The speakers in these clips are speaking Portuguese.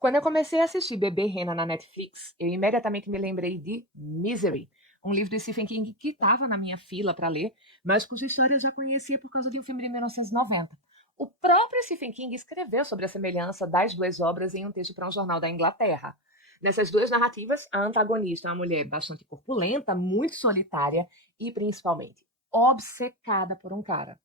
Quando eu comecei a assistir Bebê Rena na Netflix, eu imediatamente me lembrei de Misery, um livro de Stephen King que estava na minha fila para ler, mas cuja história eu já conhecia por causa de um filme de 1990. O próprio Stephen King escreveu sobre a semelhança das duas obras em um texto para um jornal da Inglaterra. Nessas duas narrativas, a antagonista é uma mulher bastante corpulenta, muito solitária e, principalmente, obcecada por um cara.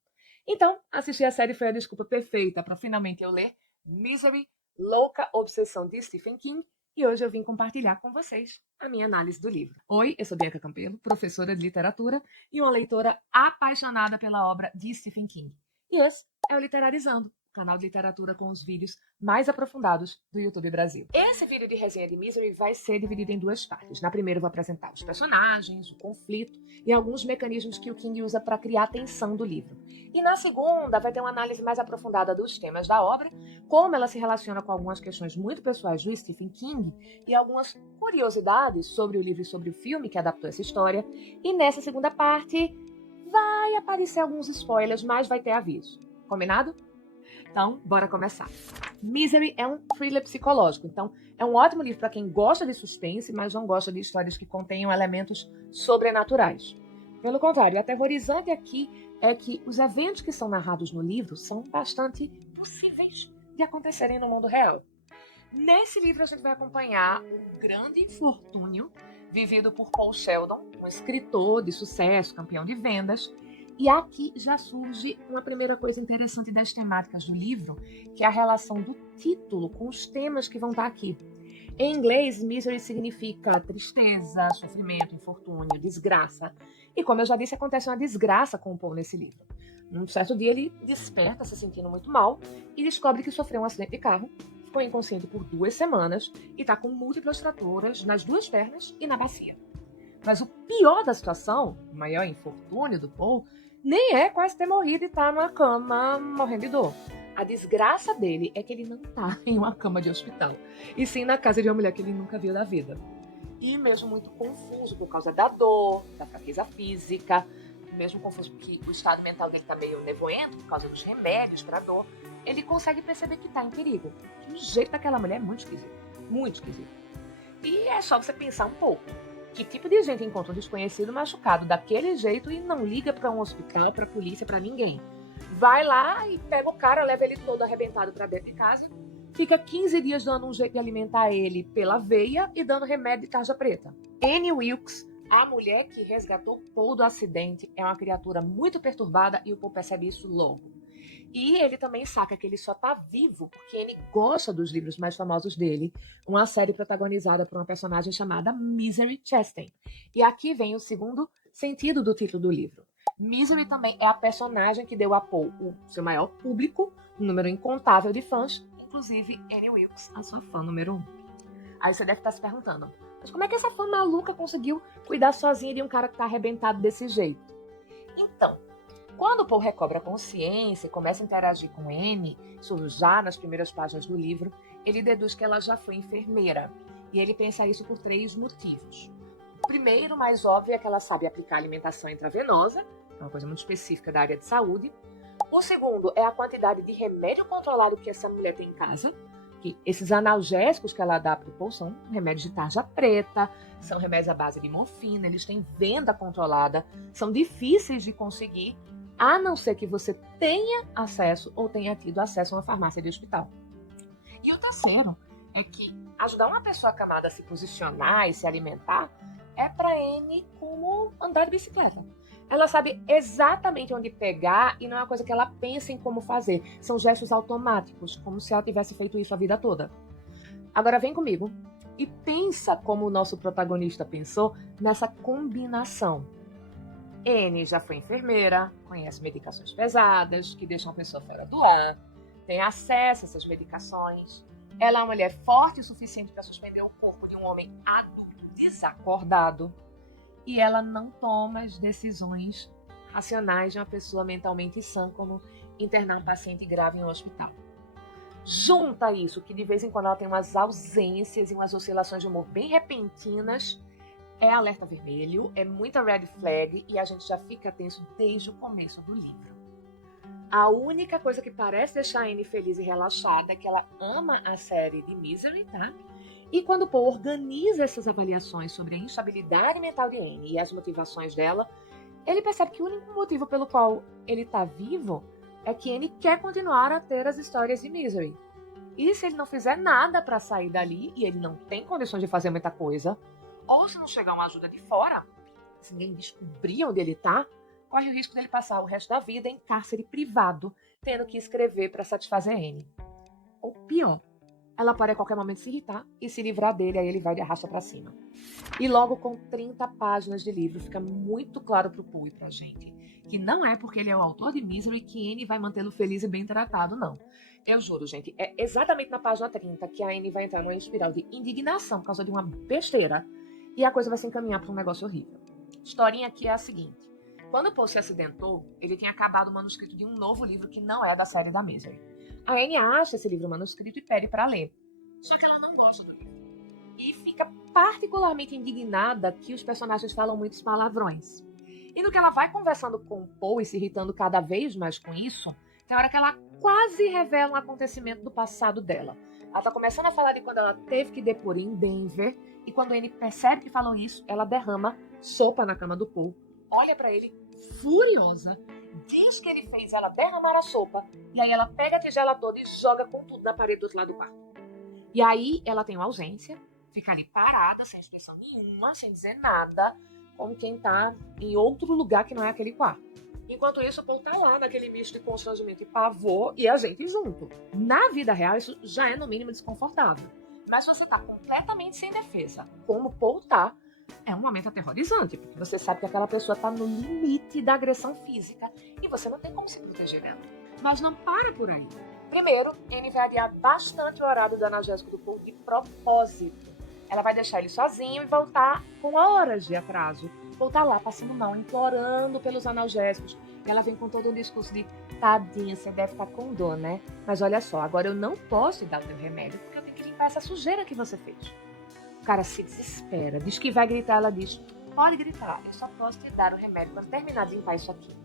Então, assistir a série foi a desculpa perfeita para finalmente eu ler Misery, Louca Obsessão de Stephen King, e hoje eu vim compartilhar com vocês a minha análise do livro. Oi, eu sou Bianca Campelo, professora de literatura e uma leitora apaixonada pela obra de Stephen King. E esse é o Literarizando, o canal de literatura com os vídeos mais aprofundados do YouTube Brasil. Esse vídeo de resenha de Misery vai ser dividido em duas partes. Na primeira eu vou apresentar os personagens, o conflito e alguns mecanismos que o King usa para criar a tensão do livro. E na segunda vai ter uma análise mais aprofundada dos temas da obra, como ela se relaciona com algumas questões muito pessoais do Stephen King e algumas curiosidades sobre o livro e sobre o filme que adaptou essa história. E nessa segunda parte vai aparecer alguns spoilers, mas vai ter aviso. Combinado? Então, bora começar. Misery é um thriller psicológico, então é um ótimo livro para quem gosta de suspense, mas não gosta de histórias que contenham elementos sobrenaturais. Pelo contrário, o aterrorizante aqui é que os eventos que são narrados no livro são bastante possíveis de acontecerem no mundo real. Nesse livro a gente vai acompanhar um grande infortúnio vivido por Paul Sheldon, um escritor de sucesso, campeão de vendas. E aqui já surge uma primeira coisa interessante das temáticas do livro, que é a relação do título com os temas que vão estar aqui. Em inglês, misery significa tristeza, sofrimento, infortúnio, desgraça. E como eu já disse, acontece uma desgraça com o Paul nesse livro. Um certo dia ele desperta se sentindo muito mal e descobre que sofreu um acidente de carro, ficou inconsciente por 2 semanas e está com múltiplas fraturas nas 2 pernas e na bacia. Mas o pior da situação, o maior infortúnio do Paul, nem é quase ter morrido e estar numa cama morrendo de dor. A desgraça dele é que ele não está em uma cama de hospital, e sim na casa de uma mulher que ele nunca viu na vida. E mesmo muito confuso por causa da dor, da fraqueza física, mesmo confuso porque o estado mental dele está meio nevoento por causa dos remédios para dor, ele consegue perceber que está em perigo. O jeito daquela mulher é muito esquisito. Muito esquisito. E é só você pensar um pouco. Que tipo de gente encontra um desconhecido machucado daquele jeito e não liga para um hospital, para a polícia, para ninguém? Vai lá e pega o cara, leva ele todo arrebentado para dentro de casa, fica 15 dias dando um jeito de alimentar ele pela veia e dando remédio de tarja preta. Annie Wilkes, a mulher que resgatou Paul do acidente, é uma criatura muito perturbada e o Paul percebe isso logo. E ele também saca que ele só tá vivo porque ele gosta dos livros mais famosos dele, uma série protagonizada por uma personagem chamada Misery Chastain. E aqui vem o segundo sentido do título do livro. Misery também é a personagem que deu a Paul o seu maior público, um número incontável de fãs, inclusive Annie Wilkes, a sua fã número 1. Aí você deve estar se perguntando, mas como é que essa fã maluca conseguiu cuidar sozinha de um cara que tá arrebentado desse jeito? Então, quando Paul recobra a consciência e começa a interagir com Annie, isso já nas primeiras páginas do livro, ele deduz que ela já foi enfermeira. E ele pensa isso por 3 motivos. O primeiro, mais óbvio, é que ela sabe aplicar alimentação intravenosa, que é uma coisa muito específica da área de saúde. O segundo é a quantidade de remédio controlado que essa mulher tem em casa. Que esses analgésicos que ela dá para o Paul são remédios de tarja preta, são remédios à base de morfina, eles têm venda controlada, são difíceis de conseguir, a não ser que você tenha acesso ou tenha tido acesso a uma farmácia de hospital. E o terceiro é que ajudar uma pessoa acamada a se posicionar e se alimentar é para Anne como andar de bicicleta. Ela sabe exatamente onde pegar e não é uma coisa que ela pensa em como fazer. São gestos automáticos, como se ela tivesse feito isso a vida toda. Agora vem comigo e pensa como o nosso protagonista pensou nessa combinação. Anne já foi enfermeira, conhece medicações pesadas, que deixam a pessoa fora do ar, tem acesso a essas medicações. Ela é uma mulher forte o suficiente para suspender o corpo de um homem adulto desacordado. E ela não toma as decisões racionais de uma pessoa mentalmente sã, como internar um paciente grave em um hospital. Junta isso, que de vez em quando ela tem umas ausências e umas oscilações de humor bem repentinas, é alerta vermelho, é muita red flag e a gente já fica tenso desde o começo do livro. A única coisa que parece deixar a Anne feliz e relaxada é que ela ama a série de Misery, tá? E quando Paul organiza essas avaliações sobre a instabilidade mental de Anne e as motivações dela, ele percebe que o único motivo pelo qual ele tá vivo é que Anne quer continuar a ter as histórias de Misery. E se ele não fizer nada para sair dali, e ele não tem condições de fazer muita coisa, ou se não chegar uma ajuda de fora, se ninguém descobrir onde ele tá, corre o risco dele passar o resto da vida em cárcere privado, tendo que escrever para satisfazer Anne. Ou pior, ela pode a qualquer momento se irritar e se livrar dele, aí ele vai de arrasta para cima. E logo com 30 páginas de livro, fica muito claro pro Paul e pra gente que não é porque ele é o autor de Misery que Anne vai mantê-lo feliz e bem tratado, não. Eu juro, gente, é exatamente na página 30 que a Anne vai entrar numa espiral de indignação por causa de uma besteira e a coisa vai se encaminhar para um negócio horrível. A historinha aqui é a seguinte. Quando Paul se acidentou, ele tinha acabado o manuscrito de um novo livro que não é da série da Misery. A Anne acha esse livro manuscrito e pede para ler. Só que ela não gosta do livro. E fica particularmente indignada que os personagens falam muitos palavrões. E no que ela vai conversando com o Paul e se irritando cada vez mais com isso, tem hora que ela quase revela um acontecimento do passado dela. Ela tá começando a falar de quando ela teve que depor em Denver, e quando ele percebe que falou isso, ela derrama sopa na cama do Paul, olha para ele furiosa, diz que ele fez ela derramar a sopa, e aí ela pega a tigela toda e joga com tudo na parede do outro lado do quarto. E aí ela tem uma ausência, fica ali parada, sem expressão nenhuma, sem dizer nada, como quem tá em outro lugar que não é aquele quarto. Enquanto isso, o Paul tá lá naquele misto de constrangimento e pavor e a gente junto. Na vida real, isso já é no mínimo desconfortável. Mas você tá completamente sem defesa, como o Paul tá, é um momento aterrorizante, porque você sabe que aquela pessoa tá no limite da agressão física e você não tem como se proteger dela. Mas não para por aí. Primeiro, Anne vai adiar bastante o horário do analgésico do Paul de propósito. Ela vai deixar ele sozinho e voltar com horas de atraso. Voltar lá, passando mal, implorando pelos analgésicos. E ela vem com todo um discurso de tadinha, você deve estar com dor, né? Mas olha só, agora eu não posso te dar o teu remédio porque eu tenho que limpar essa sujeira que você fez. O cara se desespera, diz que vai gritar, ela diz, pode gritar, eu só posso te dar o remédio para terminar de limpar isso aqui.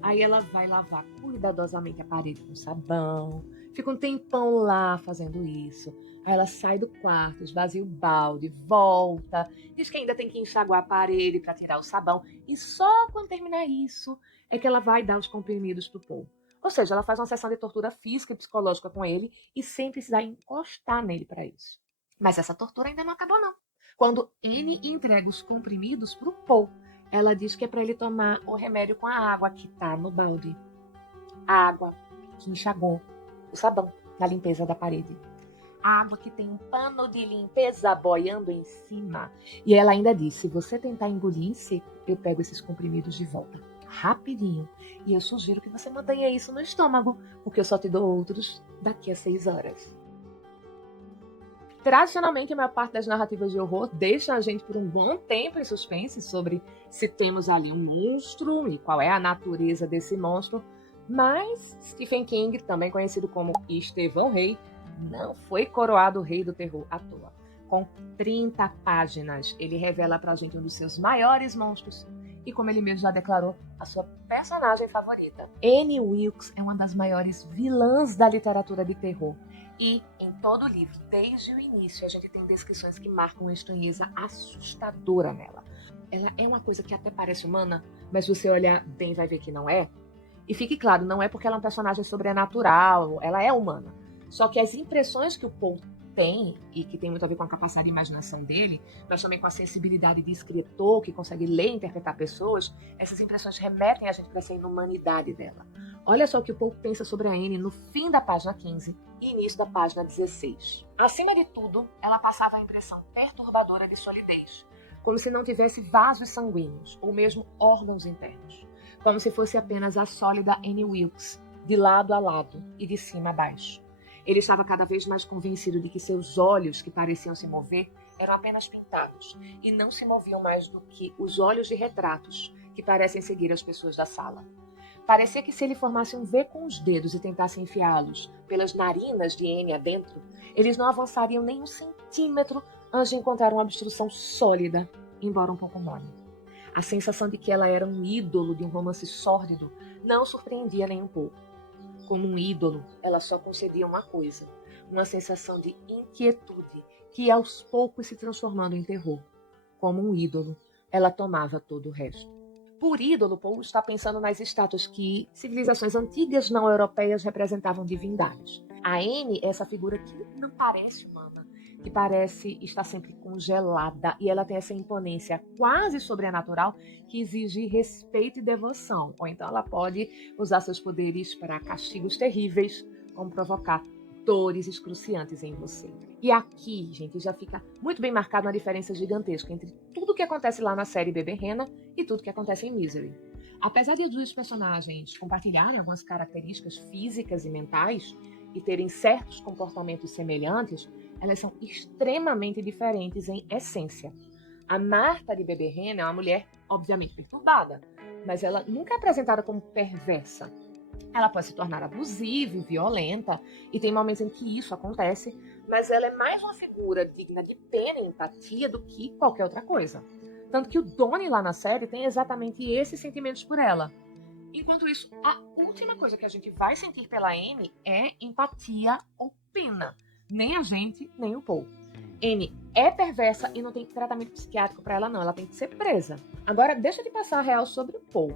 Aí ela vai lavar cuidadosamente a parede com sabão, fica um tempão lá fazendo isso. Aí ela sai do quarto, esvazia o balde, volta, diz que ainda tem que enxaguar a parede para tirar o sabão. E só quando terminar isso é que ela vai dar os comprimidos pro Paul. Ou seja, ela faz uma sessão de tortura física e psicológica com ele e sem precisar encostar nele para isso. Mas essa tortura ainda não acabou, não. Quando Anne entrega os comprimidos pro Paul, ela diz que é para ele tomar o remédio com a água que tá no balde. A água que enxagou o sabão na limpeza da parede. A água que tem um pano de limpeza boiando em cima. E ela ainda diz, se você tentar engolir em seco, eu pego esses comprimidos de volta. Rapidinho. E eu sugiro que você mantenha isso no estômago, porque eu só te dou outros daqui a 6 horas. Tradicionalmente, a maior parte das narrativas de horror deixa a gente por um bom tempo em suspense sobre se temos ali um monstro e qual é a natureza desse monstro. Mas Stephen King, também conhecido como Estevão Rei, não foi coroado rei do terror à toa. Com 30 páginas, ele revela pra gente um dos seus maiores monstros e, como ele mesmo já declarou, a sua personagem favorita. Annie Wilkes é uma das maiores vilãs da literatura de terror. E, em todo o livro, desde o início, a gente tem descrições que marcam uma estranheza assustadora nela. Ela é uma coisa que até parece humana, mas se você olhar bem vai ver que não é. E fique claro, não é porque ela é um personagem sobrenatural, ela é humana. Só que as impressões que o Paul tem, e que tem muito a ver com a capacidade de imaginação dele, mas também com a sensibilidade de escritor, que consegue ler e interpretar pessoas, essas impressões remetem a gente para essa inumanidade dela. Olha só o que o Paul pensa sobre a Anne no fim da página 15 e início da página 16. Acima de tudo, ela passava a impressão perturbadora de solidez, como se não tivesse vasos sanguíneos, ou mesmo órgãos internos, como se fosse apenas a sólida Annie Wilkes, de lado a lado e de cima a baixo. Ele estava cada vez mais convencido de que seus olhos, que pareciam se mover, eram apenas pintados e não se moviam mais do que os olhos de retratos que parecem seguir as pessoas da sala. Parecia que se ele formasse um V com os dedos e tentasse enfiá-los pelas narinas de Annie adentro, eles não avançariam nem 1 centímetro antes de encontrar uma obstrução sólida, embora um pouco mole. A sensação de que ela era um ídolo de um romance sórdido não surpreendia nem um pouco. Como um ídolo, ela só concedia uma coisa, uma sensação de inquietude, que ia aos poucos se transformando em terror. Como um ídolo, ela tomava todo o resto. Por ídolo, Paul está pensando nas estátuas que civilizações antigas não europeias representavam divindades. A Anne é essa figura que não parece humana, que parece estar sempre congelada, e ela tem essa imponência quase sobrenatural que exige respeito e devoção. Ou então ela pode usar seus poderes para castigos terríveis, como provocar dores excruciantes em você. E aqui, gente, já fica muito bem marcada uma diferença gigantesca entre tudo que acontece lá na série Bebê Rena e tudo que acontece em Misery. Apesar de as duas personagens compartilharem algumas características físicas e mentais e terem certos comportamentos semelhantes, elas são extremamente diferentes em essência. A Marta de Bebê Rena é uma mulher, obviamente, perturbada, mas ela nunca é apresentada como perversa. Ela pode se tornar abusiva e violenta, e tem momentos em que isso acontece, mas ela é mais uma figura digna de pena e empatia do que qualquer outra coisa. Tanto que o Donnie lá na série tem exatamente esses sentimentos por ela. Enquanto isso, a última coisa que a gente vai sentir pela Anne é empatia ou pena. Nem a gente, nem o Paul. Anne é perversa e não tem tratamento psiquiátrico para ela, não. Ela tem que ser presa. Agora, deixa eu te passar a real sobre o Paul.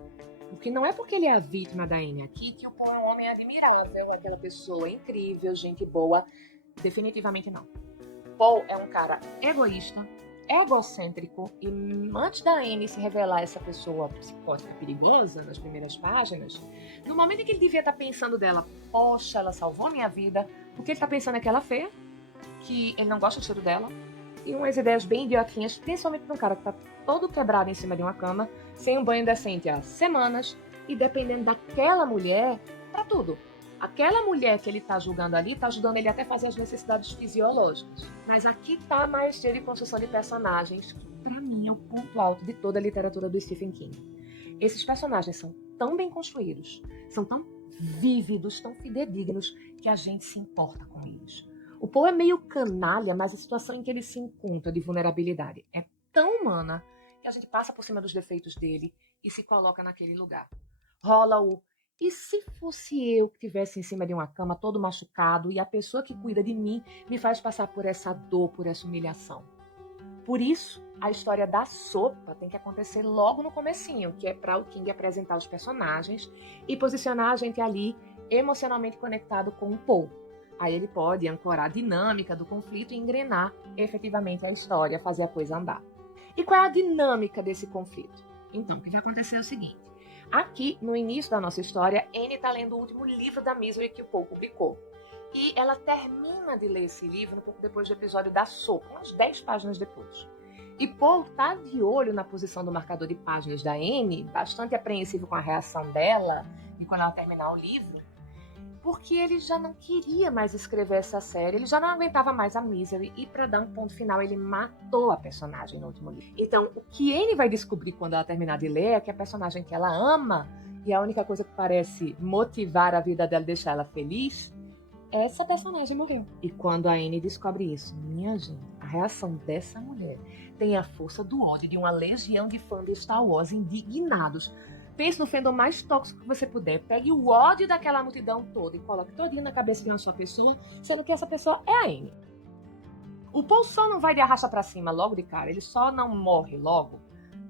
Porque não é porque ele é a vítima da Anne aqui que o Paul é um homem admirável, aquela pessoa incrível, gente boa. Definitivamente não. Paul é um cara egoísta, egocêntrico, e antes da Anne se revelar essa pessoa psicótica perigosa nas primeiras páginas, no momento em que ele devia estar pensando dela, poxa, ela salvou minha vida, o que ele está pensando é que ela é feia, que ele não gosta do cheiro dela, e umas ideias bem idiotinhas, principalmente para um cara que está todo quebrado em cima de uma cama, sem um banho decente há semanas, e dependendo daquela mulher para tudo. Aquela mulher que ele está julgando ali está ajudando ele até a fazer as necessidades fisiológicas. Mas aqui está a maestria de construção de personagens, que para mim é o ponto alto de toda a literatura do Stephen King. Esses personagens são tão bem construídos, são tão vívidos, tão fidedignos, que a gente se importa com eles. O Paul é meio canalha, mas a situação em que ele se encontra de vulnerabilidade é tão humana que a gente passa por cima dos defeitos dele e se coloca naquele lugar. Rola o "e se fosse eu que estivesse em cima de uma cama todo machucado e a pessoa que cuida de mim me faz passar por essa dor, por essa humilhação?" Por isso, a história da sopa tem que acontecer logo no comecinho, que é para o King apresentar os personagens e posicionar a gente ali emocionalmente conectado com o Paul. Aí ele pode ancorar a dinâmica do conflito e engrenar efetivamente a história, fazer a coisa andar. E qual é a dinâmica desse conflito? Então, o que vai acontecer é o seguinte. Aqui, no início da nossa história, Anne está lendo o último livro da Misery que o Paul publicou. E ela termina de ler esse livro um pouco depois do episódio da sopa, umas 10 páginas depois. E Paul está de olho na posição do marcador de páginas da Anne, bastante apreensivo com a reação dela e quando ela terminar o livro, porque ele já não queria mais escrever essa série, ele já não aguentava mais a Misery, e para dar um ponto final ele matou a personagem no último livro. Então, o que Anne vai descobrir quando ela terminar de ler é que a personagem que ela ama, e a única coisa que parece motivar a vida dela, deixar ela feliz, essa personagem morreu. E quando a Anne descobre isso, minha gente, a reação dessa mulher tem a força do ódio de uma legião de fãs de Star Wars indignados. Pense no fandom mais tóxico que você puder. Pegue o ódio daquela multidão toda e coloque todinho na cabeça de uma só pessoa, sendo que essa pessoa é a Anne. O Paul só não vai de arrasta pra cima logo de cara, ele só não morre logo,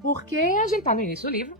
porque a gente tá no início do livro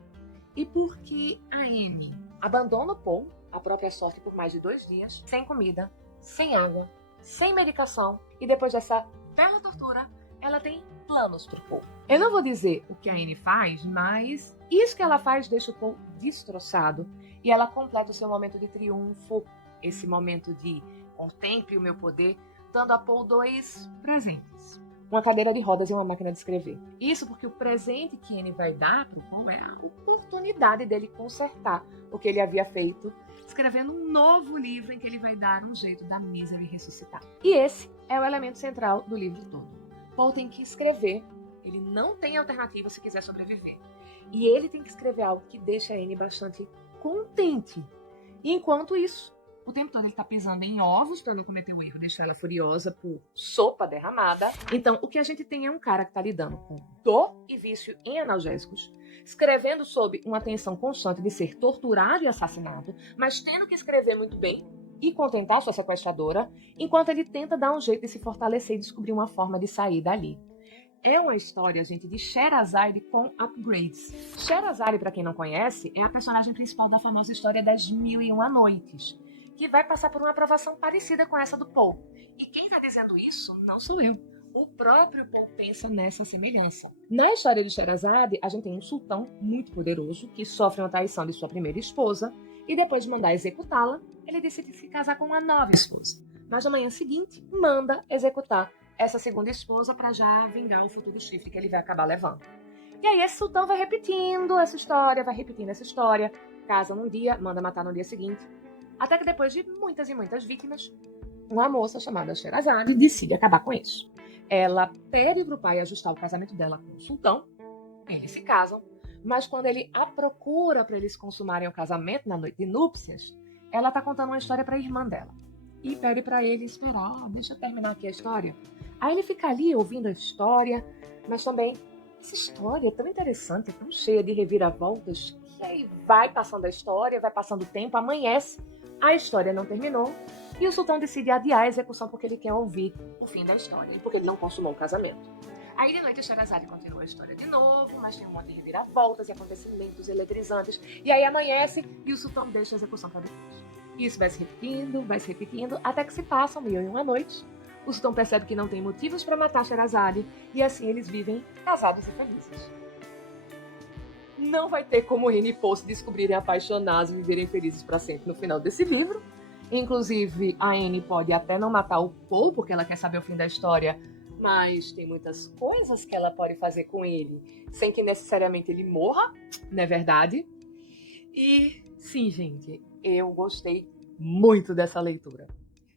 e porque a Anne abandona o Paul, a própria sorte, por mais de 2 dias, sem comida, sem água, sem medicação, e depois dessa bela tortura, ela tem planos pro Paul. Eu não vou dizer o que a Anne faz, mas isso que ela faz deixa o Paul destroçado, e ela completa o seu momento de triunfo, esse momento de contemple o meu poder, dando a Paul 2 presentes. Uma cadeira de rodas e uma máquina de escrever. Isso porque o presente que Anne vai dar pro Paul é a oportunidade dele consertar o que ele havia feito, escrevendo um novo livro em que ele vai dar um jeito da Misery ressuscitar. E esse é o elemento central do livro todo. Paul tem que escrever, ele não tem alternativa se quiser sobreviver. E ele tem que escrever algo que deixa a Anne bastante contente. E enquanto isso, O tempo todo ele tá pisando em ovos para não cometer o erro de deixar ela furiosa por sopa derramada. Então, o que a gente tem é um cara que tá lidando com dor e vício em analgésicos, escrevendo sob uma tensão constante de ser torturado e assassinado, mas tendo que escrever muito bem e contentar sua sequestradora, enquanto ele tenta dar um jeito de se fortalecer e descobrir uma forma de sair dali. É uma história, gente, de Sherazade com upgrades. Sherazade, para quem não conhece, é a personagem principal da famosa história das Mil e Uma Noites, que vai passar por uma aprovação parecida com essa do Poe. E quem está dizendo isso não sou eu. O próprio Poe pensa nessa semelhança. Na história de Sherazade, a gente tem um sultão muito poderoso que sofre uma traição de sua primeira esposa e depois de mandar executá-la, ele decide se casar com uma nova esposa. Mas na manhã seguinte, manda executar essa segunda esposa para já vingar o futuro chifre que ele vai acabar levando. E aí esse sultão vai repetindo essa história, casa num dia, manda matar no dia seguinte, até que depois de muitas e muitas vítimas, uma moça chamada Sherazade decide acabar com isso. Ela pede pro pai ajustar o casamento dela com o sultão, eles se casam, mas quando ele a procura para eles consumarem o casamento na noite de núpcias, ela tá contando uma história para a irmã dela e pede para ele esperar, deixa eu terminar aqui a história. Aí ele fica ali ouvindo a história, mas também essa história é tão interessante, é tão cheia de reviravoltas, que aí vai passando a história, vai passando o tempo, amanhece, a história não terminou, e o sultão decide adiar a execução porque ele quer ouvir o fim da história, e porque ele não consumou o casamento. Aí de noite a Sherazade continua a história de novo, mas tem um monte de reviravoltas e acontecimentos eletrizantes, e aí amanhece e o sultão deixa a execução para depois. Isso vai se repetindo, até que se passam 1001 noites. O sultão percebe que não tem motivos para matar Sherazade e assim eles vivem casados e felizes. Não vai ter como Anne e Poe se descobrirem apaixonados e viverem felizes para sempre no final desse livro. Inclusive, a Anne pode até não matar o Poe porque ela quer saber o fim da história, mas tem muitas coisas que ela pode fazer com ele sem que necessariamente ele morra, não é verdade? E sim, gente, eu gostei muito dessa leitura.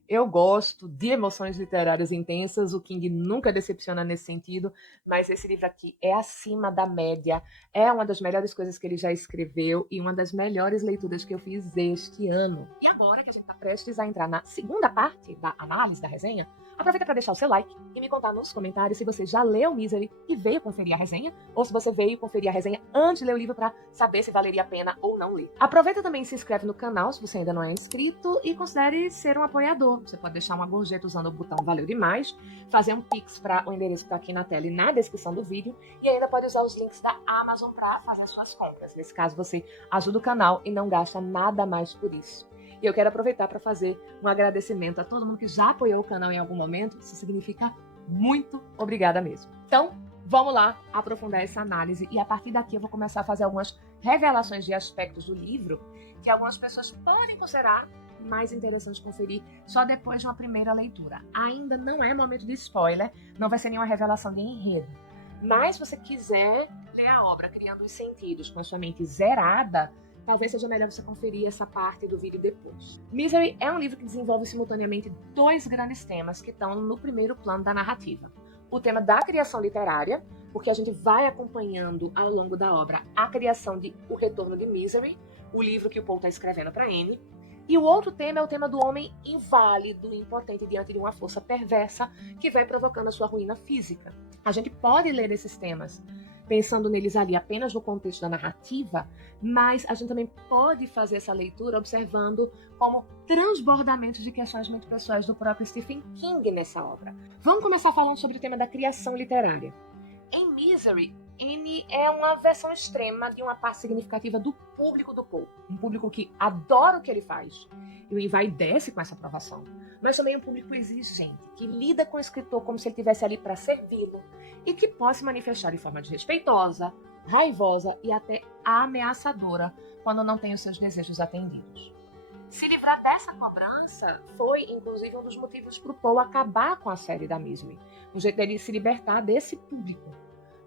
Eu gosto de emoções literárias intensas, o King nunca decepciona nesse sentido, mas esse livro aqui é acima da média, é uma das melhores coisas que ele já escreveu e uma das melhores leituras que eu fiz este ano. E agora que a gente está prestes a entrar na segunda parte da análise da resenha, aproveita para deixar o seu like e me contar nos comentários se você já leu Misery e veio conferir a resenha, ou se você veio conferir a resenha antes de ler o livro para saber se valeria a pena ou não ler. Aproveita também e se inscreve no canal se você ainda não é inscrito e considere ser um apoiador. Você pode deixar uma gorjeta usando o botão Valeu Demais, fazer um pix para o endereço que está aqui na tela e na descrição do vídeo, e ainda pode usar os links da Amazon para fazer suas compras. Nesse caso, você ajuda o canal e não gasta nada mais por isso. E eu quero aproveitar para fazer um agradecimento a todo mundo que já apoiou o canal em algum momento. Isso significa muito obrigada mesmo. Então, vamos lá aprofundar essa análise e a partir daqui eu vou começar a fazer algumas revelações de aspectos do livro que algumas pessoas podem considerar mais interessante conferir só depois de uma primeira leitura. Ainda não é momento de spoiler, não vai ser nenhuma revelação de enredo. Mas se você quiser ler a obra criando os sentidos com a sua mente zerada, talvez seja melhor você conferir essa parte do vídeo depois. Misery é um livro que desenvolve simultaneamente dois grandes temas que estão no primeiro plano da narrativa. O tema da criação literária, porque a gente vai acompanhando ao longo da obra a criação de O Retorno de Misery, o livro que o Poe está escrevendo para Anne. E o outro tema é o tema do homem inválido, impotente diante de uma força perversa que vai provocando a sua ruína física. A gente pode ler esses temas pensando neles ali apenas no contexto da narrativa, mas a gente também pode fazer essa leitura observando como transbordamentos de questões muito pessoais do próprio Stephen King nessa obra. Vamos começar falando sobre o tema da criação literária. Em Misery, Anne é uma versão extrema de uma parte significativa do público do Poe. Um público que adora o que ele faz e o envaidece com essa aprovação. Mas também um público exigente, que lida com o escritor como se ele estivesse ali para servi-lo e que pode se manifestar de forma desrespeitosa, raivosa e até ameaçadora quando não tem os seus desejos atendidos. Se livrar dessa cobrança foi, inclusive, um dos motivos para o Poe acabar com a série da Misery, um jeito dele se libertar desse público.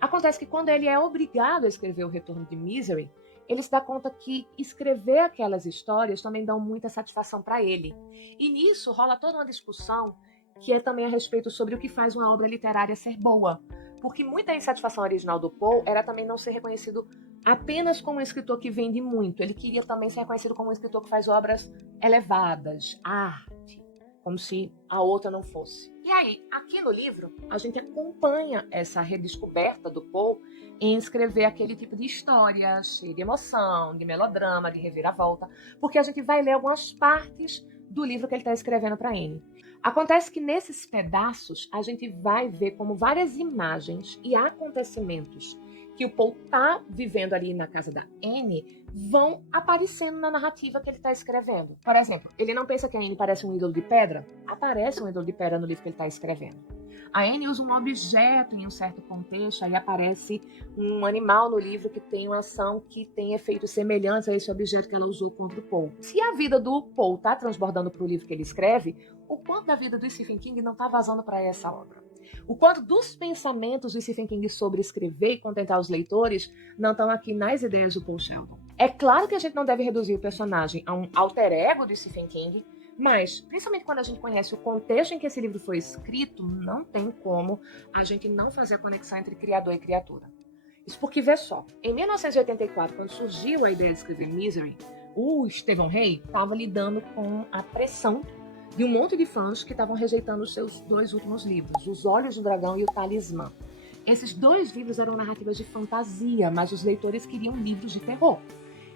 Acontece que quando ele é obrigado a escrever O Retorno de Misery, ele se dá conta que escrever aquelas histórias também dão muita satisfação para ele. E nisso rola toda uma discussão que é também a respeito sobre o que faz uma obra literária ser boa. Porque muita insatisfação original do Poe era também não ser reconhecido apenas como um escritor que vende muito. Ele queria também ser reconhecido como um escritor que faz obras elevadas, arte, como se a outra não fosse. E aí, aqui no livro, a gente acompanha essa redescoberta do Poe em escrever aquele tipo de história cheia de emoção, de melodrama, de reviravolta, porque a gente vai ler algumas partes do livro que ele está escrevendo para Anne. Acontece que nesses pedaços a gente vai ver como várias imagens e acontecimentos que o Poe está vivendo ali na casa da Anne vão aparecendo na narrativa que ele está escrevendo. Por exemplo, ele não pensa que a Anne parece um ídolo de pedra? Aparece um ídolo de pedra no livro que ele está escrevendo. A Anne usa um objeto em um certo contexto, aí aparece um animal no livro que tem uma ação que tem efeitos semelhantes a esse objeto que ela usou contra o Poe. Se a vida do Poe está transbordando para o livro que ele escreve, o quanto da vida do Stephen King não está vazando para essa obra? O quanto dos pensamentos do Stephen King sobre escrever e contentar os leitores não estão aqui nas ideias do Paul Sheldon. É claro que a gente não deve reduzir o personagem a um alter ego do Stephen King, mas, principalmente quando a gente conhece o contexto em que esse livro foi escrito, não tem como a gente não fazer a conexão entre criador e criatura. Isso porque, vê só, em 1984, quando surgiu a ideia de escrever Misery, o Stephen Hay estava lidando com a pressão de um monte de fãs que estavam rejeitando os seus 2 últimos livros, Os Olhos do Dragão e O Talismã. Esses 2 livros eram narrativas de fantasia, mas os leitores queriam livros de terror,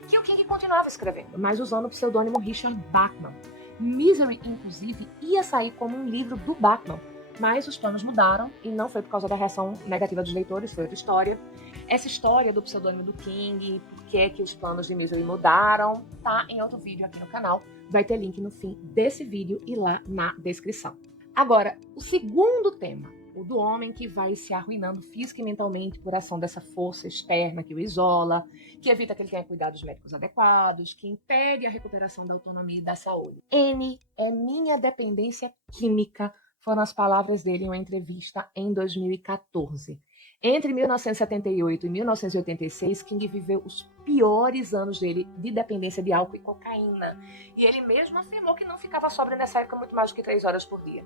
que o King continuava escrevendo, mas usando o pseudônimo Richard Bachman. Misery, inclusive, ia sair como um livro do Bachman, mas os planos mudaram e não foi por causa da reação negativa dos leitores, foi outra história. Essa história do pseudônimo do King, por que os planos de Misery mudaram, tá em outro vídeo aqui no canal. Vai ter link no fim desse vídeo e lá na descrição. Agora, o segundo tema, o do homem que vai se arruinando física e mentalmente por ação dessa força externa que o isola, que evita que ele tenha cuidados médicos adequados, que impede a recuperação da autonomia e da saúde. N é minha dependência química, foram as palavras dele em uma entrevista em 2014. Entre 1978 e 1986, King viveu os piores anos dele de dependência de álcool e cocaína. E ele mesmo afirmou que não ficava sóbrio nessa época muito mais do que 3 horas por dia.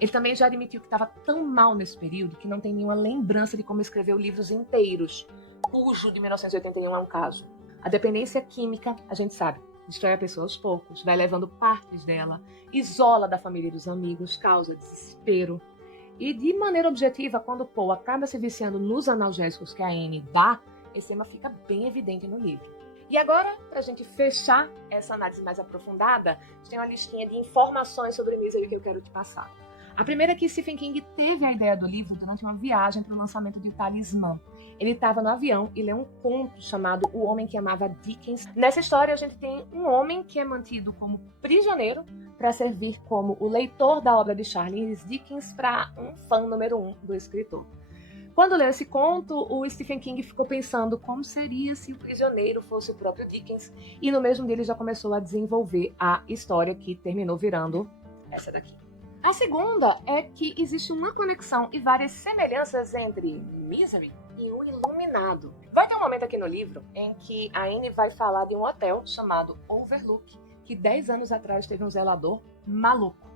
Ele também já admitiu que estava tão mal nesse período que não tem nenhuma lembrança de como escreveu livros inteiros, cujo de 1981 é um caso. A dependência química, a gente sabe, destrói a pessoa aos poucos, vai levando partes dela, isola da família e dos amigos, causa desespero. E de maneira objetiva, quando Poe acaba se viciando nos analgésicos que a Anne dá, esse tema fica bem evidente no livro. E agora, para a gente fechar essa análise mais aprofundada, tem uma listinha de informações sobre Misery que eu quero te passar. A primeira é que Stephen King teve a ideia do livro durante uma viagem para o lançamento de O Talismã. Ele estava no avião e leu um conto chamado O Homem que Amava Dickens. Nessa história, a gente tem um homem que é mantido como prisioneiro para servir como o leitor da obra de Charles Dickens para um fã número 1 do escritor. Quando leu esse conto, o Stephen King ficou pensando como seria se o prisioneiro fosse o próprio Dickens, e no mesmo dia ele já começou a desenvolver a história que terminou virando essa daqui. A segunda é que existe uma conexão e várias semelhanças entre Misery e O Iluminado. Vai ter um momento aqui no livro em que a Anne vai falar de um hotel chamado Overlook, que 10 anos atrás teve um zelador maluco.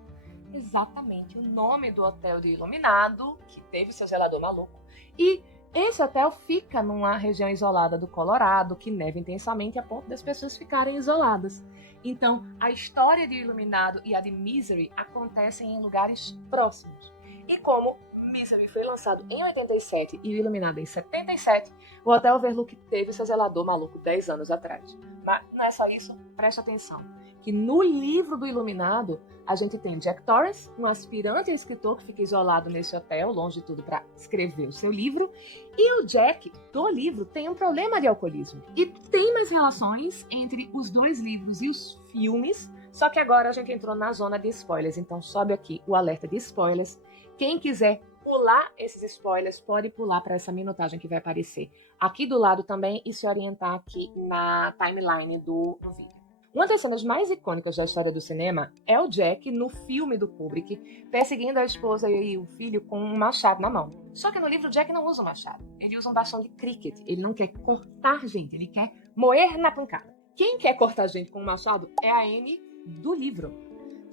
Exatamente o nome do hotel de Iluminado, que teve seu zelador maluco. E esse hotel fica numa região isolada do Colorado, que neva intensamente a ponto das pessoas ficarem isoladas. Então, a história de Iluminado e a de Misery acontecem em lugares próximos. E como Misery foi lançado em 87 e o Iluminado em 77, o Hotel Overlook teve seu zelador maluco 10 anos atrás. Mas não é só isso, preste atenção, que no livro do Iluminado, a gente tem Jack Torrance, um aspirante a escritor que fica isolado nesse hotel, longe de tudo, para escrever o seu livro, e o Jack, do livro, tem um problema de alcoolismo. E tem mais relações entre os 2 livros e os filmes, só que agora a gente entrou na zona de spoilers, então sobe aqui o alerta de spoilers. Quem quiser pular esses spoilers, pode pular para essa minutagem que vai aparecer aqui do lado também e se orientar aqui na timeline do vídeo. Uma das cenas mais icônicas da história do cinema é o Jack, no filme do Kubrick, perseguindo a esposa e o filho com um machado na mão. Só que no livro o Jack não usa um machado, ele usa um bastão de cricket. Ele não quer cortar gente, ele quer moer na pancada. Quem quer cortar gente com um machado é a Anne do livro.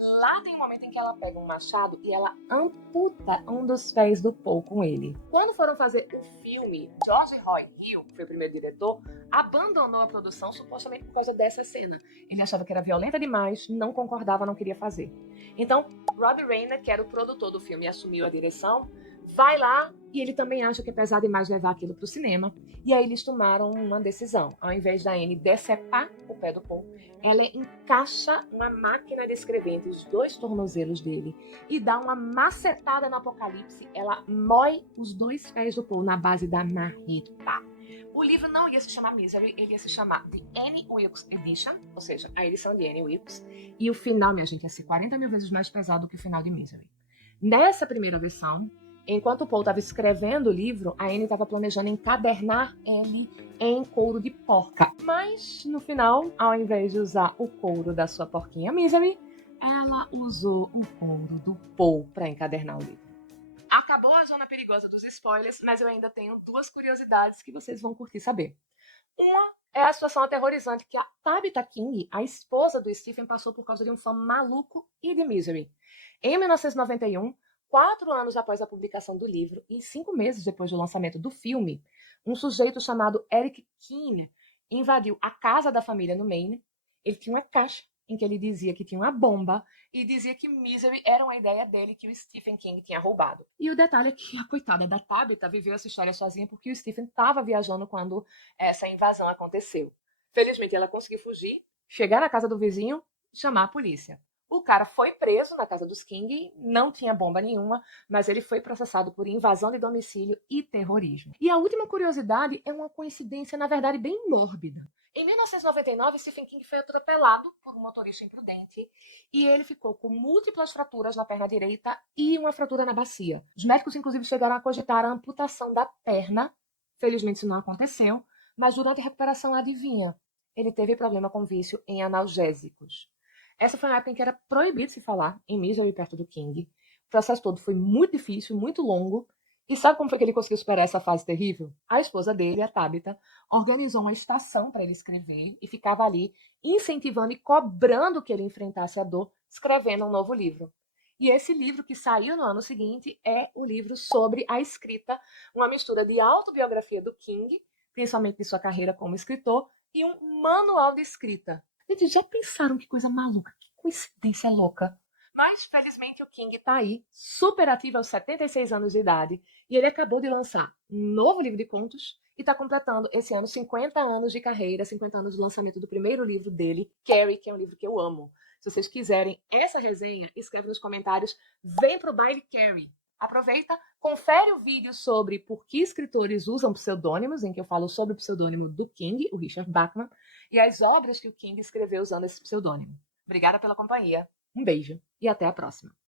Lá tem um momento em que ela pega um machado e ela amputa um dos pés do Paul com ele. Quando foram fazer o filme, George Roy Hill, que foi o primeiro diretor, abandonou a produção supostamente por causa dessa cena. Ele achava que era violenta demais, não concordava, não queria fazer. Então, Robbie Rayner, que era o produtor do filme e assumiu a direção, vai lá e ele também acha que é pesado demais levar aquilo para o cinema. E aí eles tomaram uma decisão. Ao invés da Anne decepar o pé do Paul, ela encaixa uma máquina de escrever entre os dois tornozelos dele e dá uma macetada no Apocalipse. Ela mói os dois pés do Paul na base da marreta. O livro não ia se chamar Misery, ele ia se chamar The Annie Wilkes Edition, ou seja, a edição de Annie Wilkes. E o final, minha gente, ia ser 40 mil vezes mais pesado do que o final de Misery. Nessa primeira versão, enquanto o Paul estava escrevendo o livro, a Anne estava planejando encadernar ele em couro de porca. Mas, no final, ao invés de usar o couro da sua porquinha Misery, ela usou o couro do Paul para encadernar o livro. Acabou a zona perigosa dos spoilers, mas eu ainda tenho duas curiosidades que vocês vão curtir saber. Uma é a situação aterrorizante que a Tabitha King, a esposa do Stephen, passou por causa de um fã maluco e de Misery. Em 1991, 4 anos após a publicação do livro e 5 meses depois do lançamento do filme, um sujeito chamado Eric Keane invadiu a casa da família no Maine. Ele tinha uma caixa em que ele dizia que tinha uma bomba e dizia que Misery era uma ideia dele que o Stephen King tinha roubado. E o detalhe é que a coitada da Tabitha viveu essa história sozinha porque o Stephen estava viajando quando essa invasão aconteceu. Felizmente ela conseguiu fugir, chegar na casa do vizinho e chamar a polícia. O cara foi preso na casa dos King, não tinha bomba nenhuma, mas ele foi processado por invasão de domicílio e terrorismo. E a última curiosidade é uma coincidência, na verdade, bem mórbida. Em 1999, Stephen King foi atropelado por um motorista imprudente e ele ficou com múltiplas fraturas na perna direita e uma fratura na bacia. Os médicos, inclusive, chegaram a cogitar a amputação da perna. Felizmente, isso não aconteceu, mas durante a recuperação, adivinha? Ele teve problema com vício em analgésicos. Essa foi uma época em que era proibido se falar em Misery perto do King. O processo todo foi muito difícil, muito longo. E sabe como foi que ele conseguiu superar essa fase terrível? A esposa dele, a Tabitha, organizou uma estação para ele escrever e ficava ali incentivando e cobrando que ele enfrentasse a dor, escrevendo um novo livro. E esse livro que saiu no ano seguinte é o livro sobre a escrita, uma mistura de autobiografia do King, principalmente de sua carreira como escritor, e um manual de escrita. Gente, já pensaram que coisa maluca, que coincidência louca? Mas, felizmente, o King tá aí, super ativo aos 76 anos de idade, e ele acabou de lançar um novo livro de contos e está completando esse ano 50 anos de carreira, 50 anos do lançamento do primeiro livro dele, Carrie, que é um livro que eu amo. Se vocês quiserem essa resenha, escreve nos comentários, vem pro baile Carrie. Aproveita, confere o vídeo sobre por que escritores usam pseudônimos, em que eu falo sobre o pseudônimo do King, o Richard Bachman, e as obras que o King escreveu usando esse pseudônimo. Obrigada pela companhia, um beijo e até a próxima.